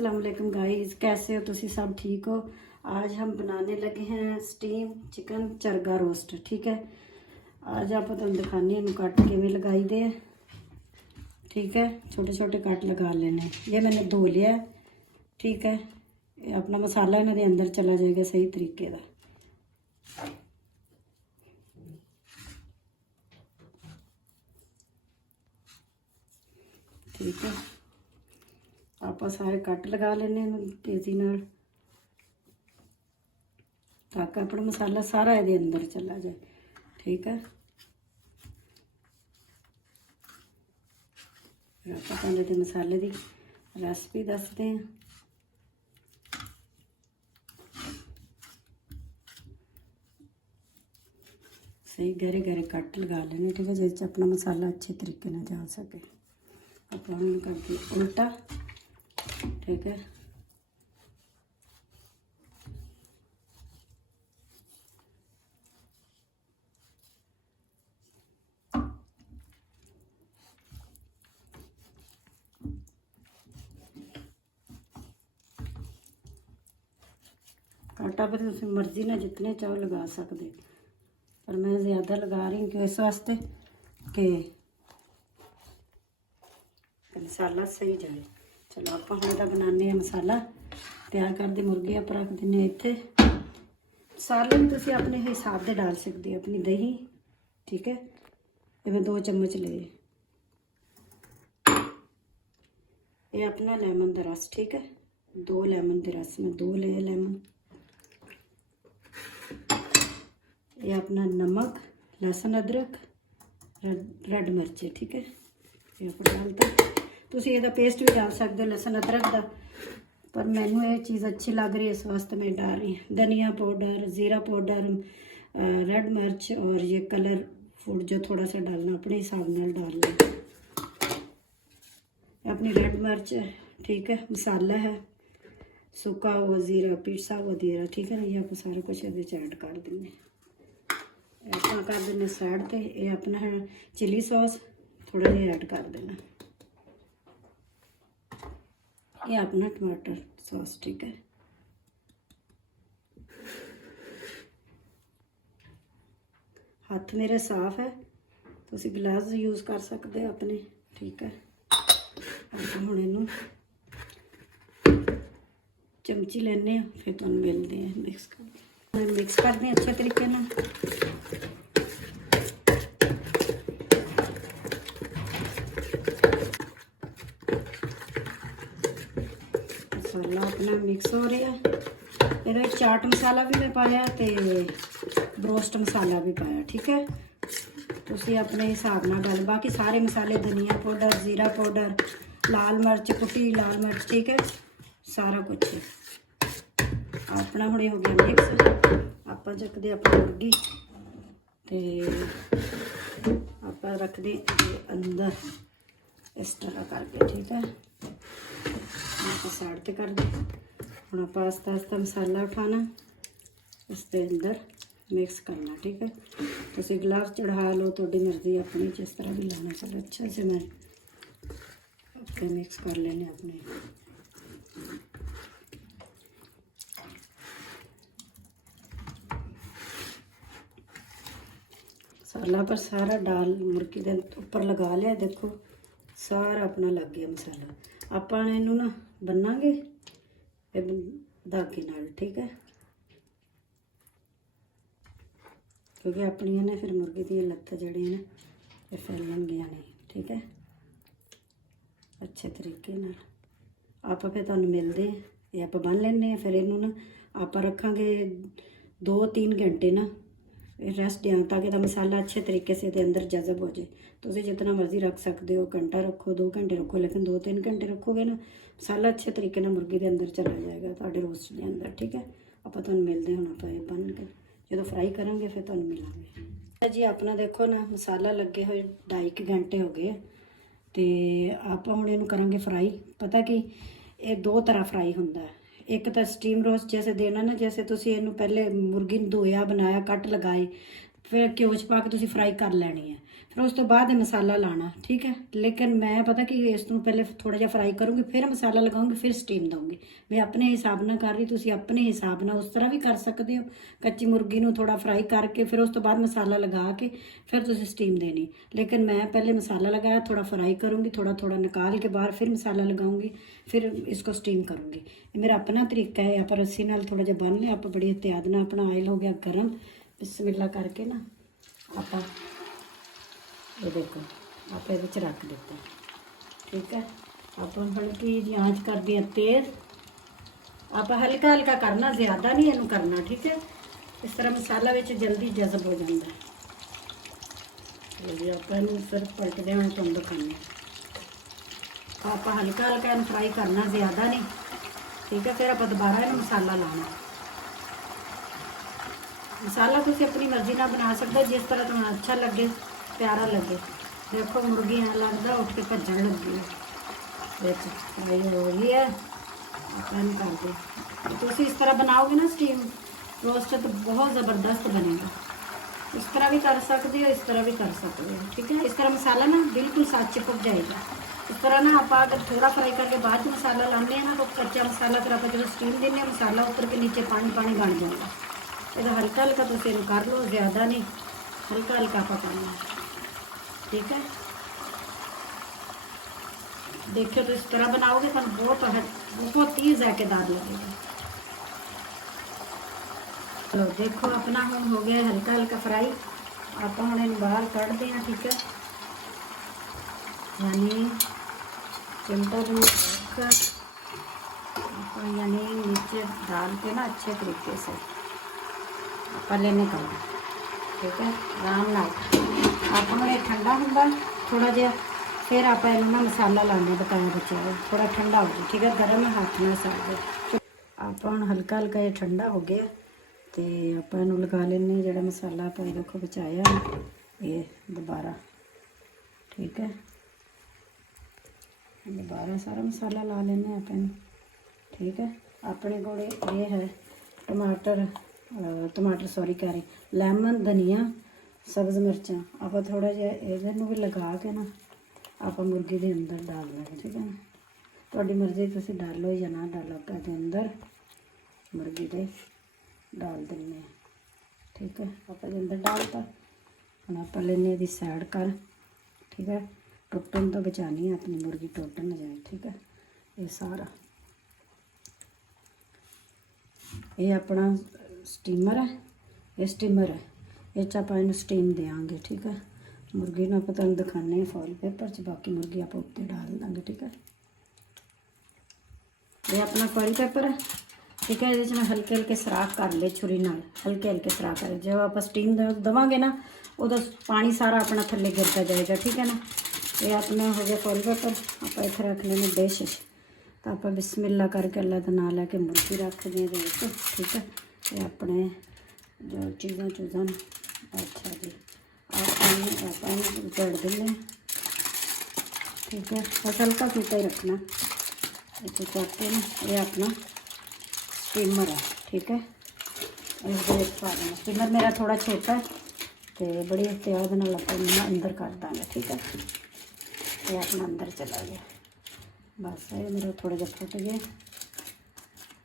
अस्सलाम वालेकुम गाइस, कैसे हो तुसी सब? ठीक हो? आज हम बनाने लगे हैं स्टीम चिकन चरगा रोस्ट। ठीक है, आज आप तुम दिखाने हैं कट किवें लगाई दे। ठीक है, छोटे छोटे कट लगा लेने। ये मैंने धो लिया है। ठीक है, ये अपना मसाला इन्हां दे अंदर चला जाएगा सही तरीके दा। ठीक है, आप सारे कट लगा लेने तेजी नाल ताकि अपना मसाला सारा ये अंदर चला जाए। ठीक है, फिर आप पहले मसाले की रेसिपी दसते हैं। सही गहरे गहरे कट लगा लेने। ठीक है, जिस अपना मसाला अच्छे तरीके ना जा सके। आप करके उल्टा। ठीक है, काटा पर तुम मर्जी ना जितने चाहो लगा सकते, पर मैं ज़्यादा लगा रही हूँ क्यों इस वास्ते कि मसाला सही जाए। चलो आप हम बनाने मसाला तैयार करते। मुर्गी आप रख देने इतने। मसाले भी तुम अपने हिसाब से डाल सकते हो, अपनी दही। ठीक है, ये मैं 2 चम्मच ले। ये अपना लेमन का रस। ठीक है, 2 लेमन के रस में 2 ले लेमन। ये अपना नमक, लहसुन, अदरक, रेड मिर्च। ठीक है, ये आप डालते। तुम ये पेस्ट भी डाल सकते हो लहसुन अदरक का, पर मैनू ये चीज़ अच्छी लग रही है इस वास्ते मैं डाल रही हूँ। धनिया पाउडर, ज़ीरा पाउडर, रेड मिर्च और ये कलर फूड जो थोड़ा सा डालना अपने हिसाब नाल डाल लें। अपनी रेड मिर्च। ठीक है, मसाला है सुखा हुआ ज़ीरा, पिसा हुआ ज़ीरा। ठीक है ना, ये आप सारा कुछ ये ऐड कर देंगे। अपना कर देने साइड पे। ये अपना है चिली सॉस थोड़ा जिहा ऐड कर देना। ये अपना टमाटर सॉस। ठीक है, हाथ मेरे साफ है, तुसी ग्लास यूज़ कर सकते हो अपने। ठीक है, हम इनू चमची लेने, फिर तुम मिलते हैं। मिक्स करते हैं अच्छे तरीके ना। मसाला अपना मिक्स हो रहा है। ये चाट मसाला भी मैं पाया तो ब्रोस्ट मसाला भी पाया। ठीक है, तुसी अपने हिसाब ना डाल। बाकी सारे मसाले धनिया पाउडर, ज़ीरा पाउडर, लाल मिर्च कुटी, लाल मिर्च। ठीक है, सारा कुछ अपना हुणे हो गया मिक्स। आप चकते अपनी मुर्गी तो आप रखते अंदर इस तरह करके। ठीक है, साइड पर कर दे। हम आप आस्ता आस्ता मसाला उठाना, इसके अंदर मिक्स करना। ठीक है, तुसी गिलास चढ़ा लो, थोड़ी मर्जी अपनी जिस तरह भी लाना। चलो अच्छे से मैं मिक्स कर लेने अपने। मसाला पर सारा डाल मुर्गी के ऊपर लगा लिया। देखो सारा अपना लग गया मसाला। आपां इनू ना बन्नांगे धागे नाल। ठीक है, क्योंकि अपनी ने फिर मुर्गी दी लत्तां जड़ियां ने ये फैलणगियां नहीं। ठीक है, अच्छे तरीके नाल आप फिर तुहानूं मिलदे हैं। ये आप बन लेने। फिर इनू ना आप रखांगे 2-3 घंटे ना रेस्ट दें ताकि इसका मसाला अच्छे तरीके से अंदर जज़ब हो जाए। तुम जितना मर्जी रख सकते हो, घंटा रखो, 2 घंटे रखो, लेकिन 2-3 घंटे रखोगे ना मसाला अच्छे तरीके ना मुर्गी के अंदर चला जाएगा तुहाडे रोस्ट के अंदर। ठीक है, आप तुहानूं मिलते हैं हुण आप बन के जो फ्राई करांगे फिर तुहानूं मिलांगे जी। अपना देखो ना मसाला लगे हुए 2.5 घंटे हो गए तो आप हुण इहनूं करांगे फ्राई। पता कि ये 2 तरह फ्राई हुंदा है। एक तो स्टीम रोस्ट जैसे देना ना, जैसे तुसी इहनूं पहले मुर्गी नूं धोया, बनाया, कट लगाए, फिर घ्यो च पा के तुसी फ्राई कर लैनी है। ਫਿਰ ਉਸ ਤੋਂ ਬਾਅਦ ਇਹ ਮਸਾਲਾ ਲਾਣਾ, ਠੀਕ ਹੈ। ਲੇਕਿਨ ਮੈਂ ਪਤਾ ਕਿ ਇਸ ਨੂੰ ਪਹਿਲੇ ਥੋੜਾ ਜਿਹਾ ਫਰਾਈ ਕਰੂੰਗੀ, ਫਿਰ ਮਸਾਲਾ ਲਗਾਉਂਗੀ, ਫਿਰ ਸਟੀਮ ਦਊਂਗੀ। ਮੈਂ ਆਪਣੇ ਹਿਸਾਬ ਨਾਲ ਕਰ ਰਹੀ, ਤੁਸੀਂ ਆਪਣੇ ਹਿਸਾਬ ਨਾਲ ਉਸ ਤਰ੍ਹਾਂ ਵੀ ਕਰ ਸਕਦੇ ਹੋ। ਕੱਚੀ ਮੁਰਗੀ ਨੂੰ ਥੋੜਾ ਫਰਾਈ ਕਰਕੇ ਫਿਰ ਉਸ ਤੋਂ ਬਾਅਦ ਮਸਾਲਾ ਲਗਾ ਕੇ ਫਿਰ ਤੁਸੀਂ ਸਟੀਮ ਦੇਣੀ। ਲੇਕਿਨ मैं पहले मसाला लगाया, थोड़ा फ्राई करूँगी, थोड़ा थोड़ा निकाल के बाहर फिर मसाला लगाऊंगी, फिर इसको स्टीम करूँगी। ये मेरा अपना तरीका है। आप रस्सी नाल थोड़ा जिहा बन लिया, आप बड़ी एहतियात नाल, अपना ऑयल हो गया गर्म, बिस्मिल्लाह करके ना आप ये देखो आप ये रख देते हैं, ठीक है। आप हल्की जी आँच कर दी तेज़, आप हल्का हल्का करना, ज़्यादा नहीं इनू करना, ठीक है। इस तरह मसाला विच जल्दी जज़ब हो जाता है। जी आप फिर पलटते हुए तुम दिखाने, आप हल्का हल्का इन फ्राई करना, ज़्यादा नहीं, ठीक है। फिर आप दोबारा इन मसाला लाना। मसाला तुम अपनी मर्जी ना बना सकते, जिस तरह तुम्हें अच्छा लगे, प्यारा लगे। देखो मुर्गी ऐ लगता उठ के भजन लगी है, फ्राई हो गई है। आप इन कर दो, तुम इस तरह बनाओगे ना स्टीम रोस्ट, तो बहुत ज़बरदस्त बनेगा। इस तरह भी कर सकते हो, इस तरह भी कर सकते हो, ठीक है। इस तरह मसाला ना बिल्कुल साथ चिपक जाएगा। इस तरह ना आप अगर थोड़ा फ्राई करके बाद में मसाला लाने हैं ना, तो कच्चा मसाला फिर आप जो स्टीम देने, मसाला ऊपर के नीचे पानी पानी बन जाएगा। ये हल्का हल्का तो इसे कर लो, ज़्यादा नहीं, हल्का हल्का पकाना, ठीक है। देखियो तो इस तरह बनाओगे तो बहुत ही जायकेदार लगेगा। चलो देखो अपना हम हो गया हल्का हल्का फ्राई। आप हम इन बाहर कढ़ दें, ठीक है। यानी चिमटा को रखकर यानी नीचे डाल के ना अच्छे तरीके से आप लेने का, ठीक है, आराम नाल। आप हम ठंडा होंगे थोड़ा जिहा, फिर आप इन्हों ना मसाला लाने बताया बच्चों को, थोड़ा ठंडा हो गया, ठीक है। गर्म हाथ में सारे आप हम हल्का हल्का ये ठंडा हो गया, तो आप लगा लेने जो मसाला आप देखो बचाया ये दोबारा, ठीक है। दोबारा सारा मसाला ला लेने आप, ठीक है। अपने को ये है टमाटर सॉरी कह रही, लैमन, धनिया, सब्ज़ मिर्चा, आप थोड़ा जिहा इधर भी लगा के ना आप मुर्गी के अंदर डाल लेंगे, ठीक है। थोड़ी मर्जी तुम डालो या ना डालो, आप अंदर मुर्गी के डाल देने, ठीक है। आप अंदर डालता, हम आप लेने दी साइड कर, ठीक है। टुटन तो बचानी है अपनी मुर्गी, टुट न जाए, ठीक है। ये सारा ये अपना स्टीमर है, ये स्टीमर है, ये आप इन स्टीम देंगे, ठीक है। मुर्गी ना आप तुम दिखाने फॉल पेपर च, बाकी मुर्गी आप उत्ते डाल देंगे, ठीक है। ये अपना फॉल पेपर है, ठीक है। ये हल्के हल्के सराख कर ले छुरी नाल, हल्के हल्के सराख कर, जो आप स्टीम देवांगे ना उदो पानी सारा अपना थल्ले गिरता जाएगा, ठीक है ना। ये अपना हो गया फॉल पेपर, आप इतने रख लेने डिश, तो आप बिस्मिल्लाह करके अल्लाह का नाम लैके मुर्गी रख दें, ठीक है। ये अपने जो चीज़ा अच्छा जी आप उजड़ देंगे, ठीक है। बस हल्का फुल्का ही रखना, इसे चक के ना ये अपना स्टीमर है, ठीक है। स्टीमर मेरा थोड़ा छोटा है, तो बड़ी एहतियात नाल अंदर कर देंगे, ठीक है। ये अपना अंदर चला गया, बस ये मेरा थोड़ा जहा फुट गया,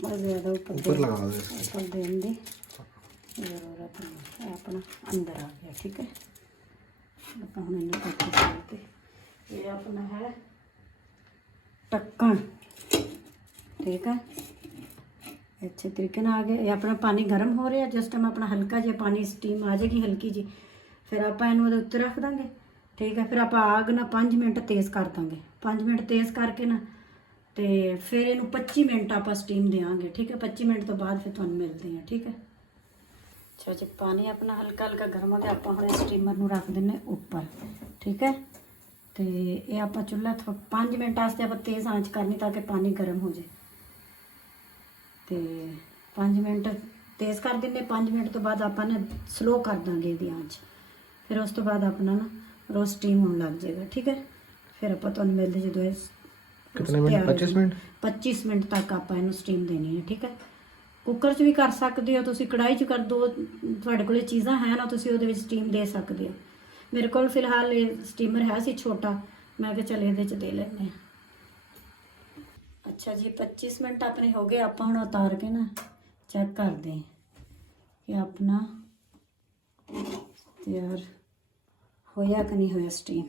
बहुत ज़्यादा ऊपर देने की जरूरत नहीं, अपना अंदर आ गया, ठीक है। हम इन्हें कट करके, ये अपना है ढक्कन, ठीक है। अच्छे तरीके ना आ गया। ये अपना पानी गर्म हो रहा है, जिस टाइम अपना हल्का जो पानी स्टीम आ जाएगी हल्की जी, फिर आप इन्हों उत्ते रख देंगे, ठीक है। फिर आप आग ना 5 मिनट तेज़ कर देंगे, 5 मिनट तेज़ करके ना तो फिर इनू 25 मिनट आप स्टीम देंगे, ठीक है। 25 मिनट तो बाद फिर तुहानू मिलते हैं, ठीक है। अच्छा जी, पानी अपना हल्का हल्का गर्म हो गया, आप हम स्टीमर नू रख देने ऊपर, ठीक है। तो ये आप चूल्हा 5 मिनट वास्ते आप तेज़ आँच करनी ताकि पानी गर्म हो जाए, तो 5 मिनट तेज़ कर देंगे। 5 मिनट तो बाद आप स्लो कर देंगे ये आँच, फिर उस तो बाद अपना ना रोज़ स्टीम होने लग जाएगा, ठीक है। फिर आप तुहानू मिलते जो कितने मिनट 25 मिनट 25 मिनट तक आप इनू स्टीम देनी है, ठीक है। कुकर च भी कर सकते हो, तुसी कढ़ाई च कर दो, तुहाडे कोले चीज़ां है ना, तुसी उहदे विच स्टीम दे सकते हो। ਮੇਰੇ ਕੋਲ ਫਿਲਹਾਲ ਇਹ ਸਟੀਮਰ ਹੈ ਸੀ ਛੋਟਾ, ਮੈਂ ਕਿਹਾ ਚਲ ਇਹਦੇ 'ਚ ਦੇ ਲੈਂਦੇ ਹਾਂ। ਅੱਛਾ ਜੀ 25 ਮਿੰਟ ਆਪਣੇ ਹੋ ਗਏ, ਆਪਾਂ ਹੁਣ ਉਤਾਰ ਕੇ ਨਾ ਚੈੱਕ ਕਰਦੇ ਹਾਂ ਕਿ ਆਪਣਾ ਤਿਆਰ ਹੋਇਆ ਕਿ ਨਹੀਂ ਹੋਇਆ ਸਟੀਮ।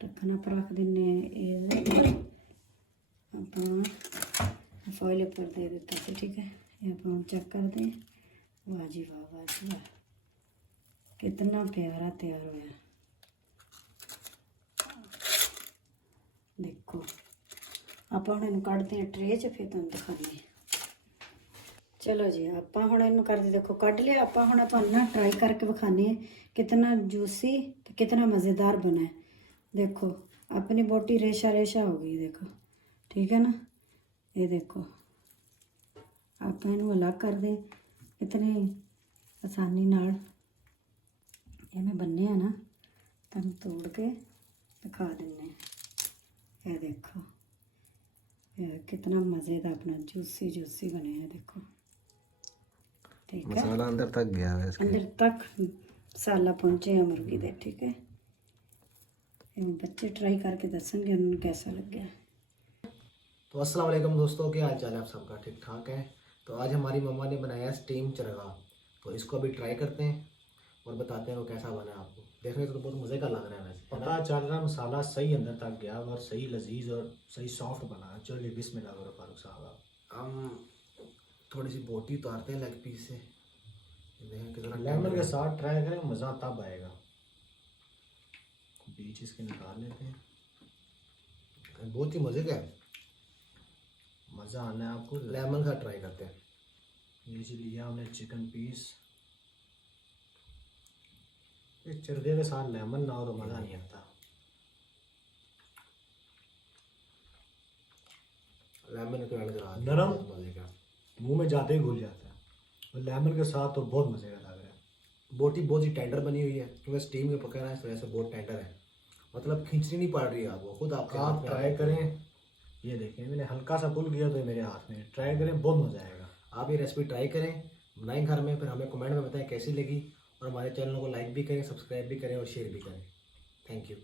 ਢੱਕਣਾ ਪਰ ਰੱਖ ਦਿੰਦੇ ਹਾਂ ਇਹਦੇ ਉੱਪਰ, ਆਪਾਂ ਫੋਇਲ ਉੱਪਰ ਦੇ ਦਿੱਤਾ ਸੀ, ਠੀਕ ਹੈ। ਇਹ ਆਪਾਂ ਹੁਣ ਚੈੱਕ ਕਰਦੇ ਹਾਂ। वाह जी वाह, वाह जी वाह, कितना प्यारा तैयार होया। देखो आप हम इन कढ़ते हैं ट्रे च, फिर तुम दिखाने। चलो जी आप हम इन करते, देखो कढ़ लिया। आप हम तुहानू ना ट्राई करके विखाने कितना जूसी तो कितना मज़ेदार बना है। देखो अपनी बोटी रेशा रेशा हो गई, देखो ठीक है ना। ये देखो आप इनू अलग कर दें, इतनी आसानी नाल इवें बन्ने ना, तुम तोड़ के दिखा देने। ये देखो ये कितना मज़े का अपना जूसी जूसी बने है, देखो ठीक है। मसाला अंदर तक गया है इसके, अंदर तक मसाला पहुँचे है मुर्गी दे, ठीक है। बच्चे ट्राई करके दसेंगे उन्हें कैसा लग गया। तो अस्सलाम वालेकुम दोस्तों, क्या हाल चाल है आप सबका? ठीक ठाक है। तो आज हमारी मम्मा ने बनाया स्टीम चरगा, तो इसको अभी ट्राई करते हैं और बताते हैं वो कैसा बना है। आपको देखने तो बहुत मज़े का लग रहा है वैसे, पता चल रहा मसाला सही अंदर तक गया और सही लजीज और सही सॉफ्ट बना है। चलिए बिस्मिल्लाह करो फारूक साहब। हम थोड़ी सी बोटी उतारते हैं लेग पीस से, देखें कितना लेमन के साथ ट्राई करें, मज़ा तब आएगा। बीच इसके निकाल लेते हैं, बहुत ही मज़े का है, मज़ा आना है आपको। लेमन का ट्राई करते हैं। ये जी लिया हमने चिकन पीस, इस चरगे के साथ लेमन ना हो तो मज़ा नहीं आता। लेमन के अलग रहा, नरम। बहुत मज़े का, मुंह में जाते ही घुल जाता है, और लेमन के साथ तो बहुत मज़े का लग रहा है। बोटी बहुत ही टेंडर बनी हुई है क्योंकि स्टीम में पका रहा है, इस वजह से बहुत टेंडर है, मतलब खींचनी नहीं पड़ रही है आपको, खुद आप आप ट्राई करें। ये देखिए मैंने हल्का सा पुल किया तो मेरे हाथ में, ट्राई करें बहुत मज़ा आएगा। आप ये रेसिपी ट्राई करें, बनाएं घर में, फिर हमें कमेंट में बताएं कैसी लगी, और हमारे चैनल को लाइक भी करें, सब्सक्राइब भी करें और शेयर भी करें। Thank you.